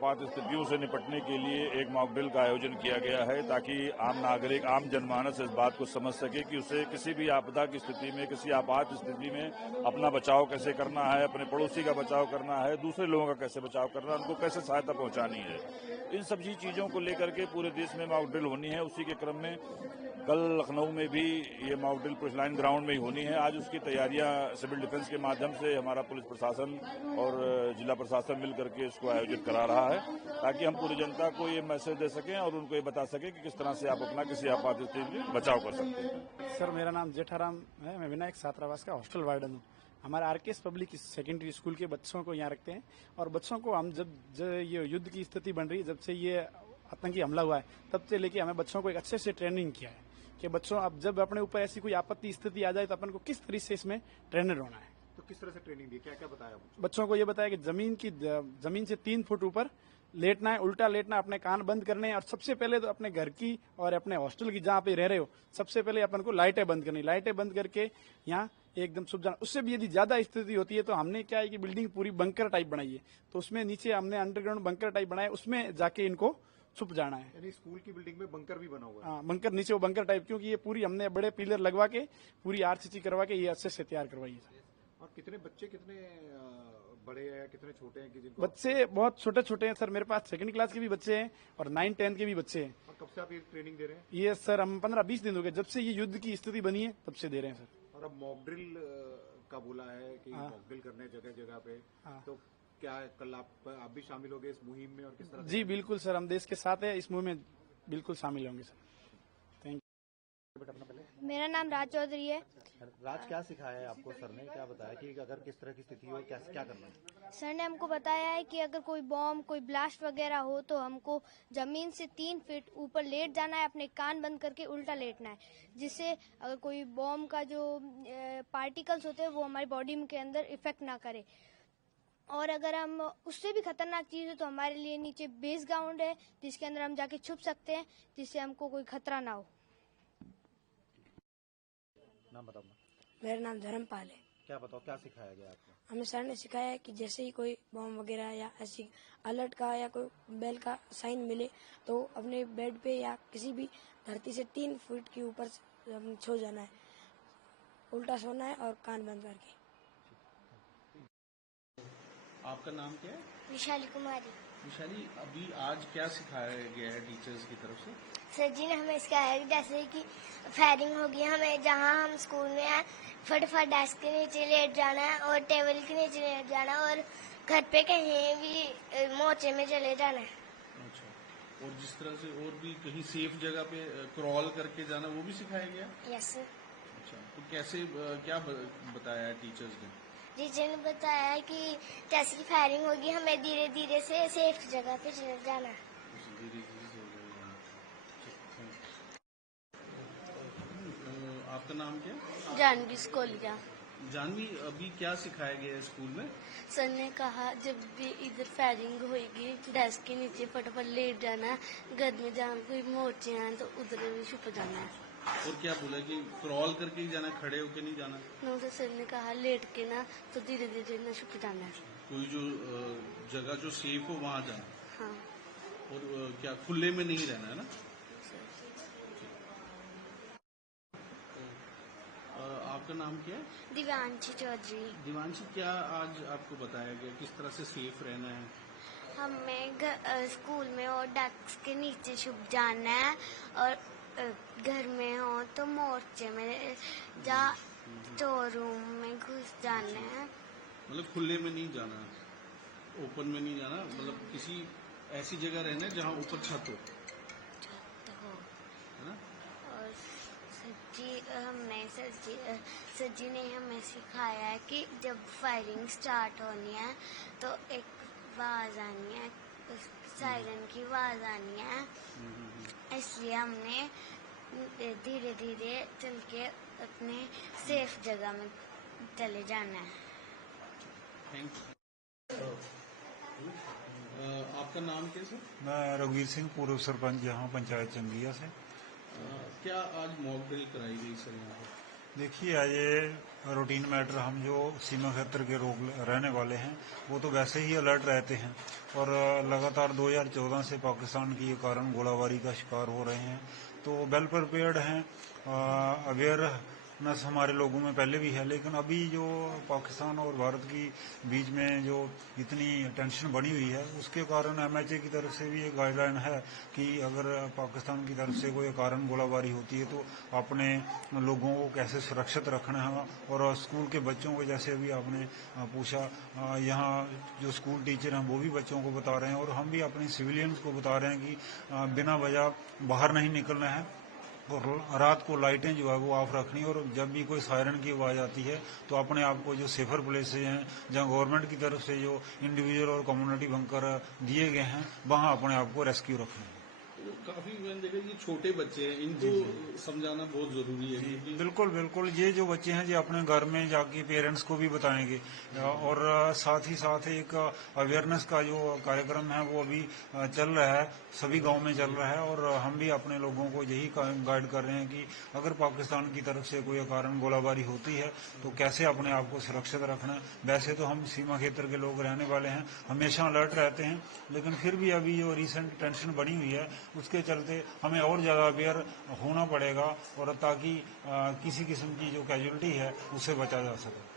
आपात स्थितियों से निपटने के लिए एक मॉक ड्रिल का आयोजन किया गया है, ताकि आम नागरिक, आम जनमानस इस बात को समझ सके कि उसे किसी भी आपदा की स्थिति में, किसी आपात स्थिति में अपना बचाव कैसे करना है, अपने पड़ोसी का बचाव करना है, दूसरे लोगों का कैसे बचाव करना है, उनको कैसे सहायता पहुंचानी है। इन सभी चीजों को लेकर के पूरे देश में मॉक ड्रिल होनी है। उसी के क्रम में कल लखनऊ में भी ये mock drill police line ground में ही होनी है। आज उसकी तैयारियां सिविल डिफेंस के माध्यम से हमारा पुलिस प्रशासन और जिला प्रशासन मिल करके इसको आयोजित करा रहा है, ताकि हम पूरी जनता को ये मैसेज दे सकें और उनको ये बता सकें कि किस तरह से आप अपना किसी आपात स्थिति में बचाव कर सकते हैं। सर, मेरा नाम जेठाराम है। मैं विनायक छात्रावास का हॉस्टल वार्डन हूँ। हमारे आरकेएस पब्लिक सेकेंडरी स्कूल के बच्चों को यहाँ रखते हैं और बच्चों को हम जब ये युद्ध की स्थिति बन रही है, जब से ये आतंकी हमला हुआ है, तब से लेके हमें बच्चों को एक अच्छे से ट्रेनिंग किया है कि बच्चों, अब जब अपने ऊपर ऐसी कोई आपत्ति स्थिति आ जाए तो अपन को किस तरीके से इसमें ट्रेनर होना है। तो किस तरह से ट्रेनिंग दी, क्या क्या बताया बच्चों को ये बताया कि जमीन से 3 फुट ऊपर लेटना है, उल्टा लेटना, अपने कान बंद करने हैं और सबसे पहले तो अपने घर की और अपने हॉस्टल की जहाँ पे रह रहे हो, सबसे पहले अपन को लाइटें बंद करनी, लाइटें बंद करके यहाँ एकदम छुप जाना। उससे भी यदि ज्यादा स्थिति होती है तो हमने क्या है कि बिल्डिंग पूरी बंकर टाइप बनाई है, तो उसमें नीचे हमने अंडरग्राउंड बंकर टाइप बनाया, उसमें जाके इनको छुप जाना है। यानी स्कूल की बिल्डिंग में बंकर भी बना हुआ है? हाँ, बंकर नीचे वो बंकर टाइप, क्योंकि ये पूरी हमने बड़े पिलर लगवा के पूरी आरसीसी करवा के ये अच्छे से तैयार करवाई है। और कितने बच्चे, कितने बड़े हैं, कितने छोटे हैं कि जिनको? बच्चे बहुत छोटे छोटे हैं सर। मेरे पास 2nd क्लास के भी बच्चे हैं और 9, 10 के भी बच्चे हैं। और कब से आप ये ट्रेनिंग दे रहे हैं? ये सर हम 15-20 दिन हो गए, जब से ये युद्ध की स्थिति बनी है तब से दे रहे हैं सर। और अब मॉक ड्रिल का बोला है कि मॉक ड्रिल करने जगह जगह पे, तो क्या कल आप भी शामिल होंगे इस मुहिम में और किस तरह? जी बिल्कुल सर, हम देश के साथ है, इस मुहिम में बिल्कुल शामिल होंगे सर। Thank you. मेरा नाम राज चौधरी है। राज, क्या सिखाया है आपको सर ने, क्या बताया कि अगर किस तरह की स्थिति हो क्या करना है? सर ने हमको बताया है कि अगर कोई बॉम्ब, कोई ब्लास्ट वगैरह हो तो हमको जमीन से 3 फीट ऊपर लेट जाना है, अपने कान बंद करके उल्टा लेटना है, जिससे अगर कोई बॉम्ब का जो पार्टिकल्स होते हैं वो हमारी बॉडी के अंदर इफेक्ट ना करे। और अगर हम उससे भी खतरनाक चीज है तो हमारे लिए नीचे बेस ग्राउंड है, जिसके अंदर हम जाके छुप सकते हैं, जिससे हमको कोई खतरा ना हो। नाम बताओ। मेरा नाम धर्मपाल है। क्या बताओ, क्या सिखाया गया आपको? हमें सर ने सिखाया है कि जैसे ही कोई बॉम्ब वगैरह या ऐसी अलर्ट का या कोई बेल का साइन मिले तो अपने बेड पे या किसी भी धरती से 3 फीट के ऊपर छो जाना है, उल्टा सोना है और कान बंद करके। आपका नाम क्या है? विशाली कुमारी। विशाली, अभी आज क्या सिखाया गया है टीचर्स की तरफ से? सर जी ने हमें सिखाया है जैसे कि फायरिंग होगी, हमें जहाँ हम स्कूल में हैं फटाफट डेस्क के नीचे लेट जाना है और टेबल के नीचे लेट जाना है और घर पे कहीं भी मोर्चे में चले जाना है। अच्छा, और जिस तरह से और भी कहीं सेफ जगह पे क्रॉल करके जाना, वो भी सिखाया गया? Yes sir. अच्छा, तो कैसे क्या बताया है टीचर्स ने? टीचर ने बताया है कि जैसे कि फायरिंग होगी हमें धीरे धीरे से सेफ जगह पे चले जाना है। आपका नाम क्या? जानवी स्कोलिया। जानवी, अभी क्या सिखाया गया है स्कूल में? सर ने कहा जब भी इधर फायरिंग होएगी डेस्क के नीचे फटाफट लेट जाना है, घर में जहाँ कोई मोर्चे हैं तो उधर भी छुप जाना है। और क्या बोला कि क्रॉल करके ही जाना, खड़े होके नहीं जाना? नो, तो सर ने कहा लेट के ना तो धीरे धीरे ना छुप जाना है। कोई जो जगह जो सेफ हो वहाँ जाना? हाँ। और क्या खुले में नहीं रहना है ना? आपका नाम क्या है? दिव्यांशी चौधरी। दिव्यांशी, क्या आज आपको बताया गया किस तरह से सेफ रहना है? हमें स्कूल में और डेस्क के नीचे छुप जाना है और घर में हो तो मोर्चे में जा स्टोर रूम में घुस जाना है। मतलब खुले में नहीं जाना, ओपन में नहीं जाना, मतलब किसी ऐसी जगह रहना है जहाँ ऊपर छत हो, है ना? और सर जी ने हमें सिखाया है कि जब फायरिंग स्टार्ट होनी है तो एक आवाज आनी है, सायरन की आवाज आनी है, इसलिए हमने धीरे धीरे चल के अपने सेफ जगह में चले जाना है। Thank you. आपका नाम क्या सर? मैं रघुवीर सिंह, पूर्व सरपंच यहाँ पंचायत चंदिया से। क्या आज मॉक ड्रिल कराई गई सर यहाँ पर? देखिए, ये रूटीन मैटर, हम जो सीमा क्षेत्र के लोग रहने वाले हैं वो तो वैसे ही अलर्ट रहते हैं और लगातार 2014 से पाकिस्तान के कारण गोलाबारी का शिकार हो रहे हैं, तो वेल प्रिपेयर्ड हैं। अवेयरनेस हमारे लोगों में पहले भी है, लेकिन अभी जो पाकिस्तान और भारत की बीच में जो इतनी टेंशन बनी हुई है उसके कारण MHA की तरफ से भी एक गाइडलाइन है कि अगर पाकिस्तान की तरफ से कोई कारण गोलाबारी होती है तो अपने लोगों को कैसे सुरक्षित रखना है। और स्कूल के बच्चों को, जैसे अभी आपने पूछा, यहाँ जो स्कूल टीचर हैं वो भी बच्चों को बता रहे हैं और हम भी अपने सिविलियंस को बता रहे हैं कि बिना वजह बाहर नहीं निकलना है और रात को लाइटें जो है वो ऑफ रखनी, और जब भी कोई सायरन की आवाज़ आती है तो अपने आप को जो सेफर प्लेसेज हैं जहाँ गवर्नमेंट की तरफ से जो इंडिविजुअल और कम्युनिटी बंकर दिए गए हैं वहाँ अपने आप को रेस्क्यू रखना है। काफी मैंने देखा ये छोटे बच्चे हैं, इनको समझाना बहुत जरूरी है क्योंकि बिल्कुल बिल्कुल, ये जो बच्चे हैं ये अपने घर में जाके पेरेंट्स को भी बताएंगे और साथ ही साथ एक अवेयरनेस का जो कार्यक्रम है वो अभी चल रहा है, सभी गांव में चल रहा है और हम भी अपने लोगों को यही गाइड कर रहे हैं कि अगर पाकिस्तान की तरफ से कोई कारण गोलाबारी होती है तो कैसे अपने आप को सुरक्षित रखना है। वैसे तो हम सीमा क्षेत्र के लोग रहने वाले हैं, हमेशा अलर्ट रहते हैं, लेकिन फिर भी अभी जो रिसेंट टेंशन बनी हुई है उसके चलते हमें और ज़्यादा अवेयर होना पड़ेगा और ताकि किसी किस्म की जो कैजुअलिटी है उससे बचा जा सके।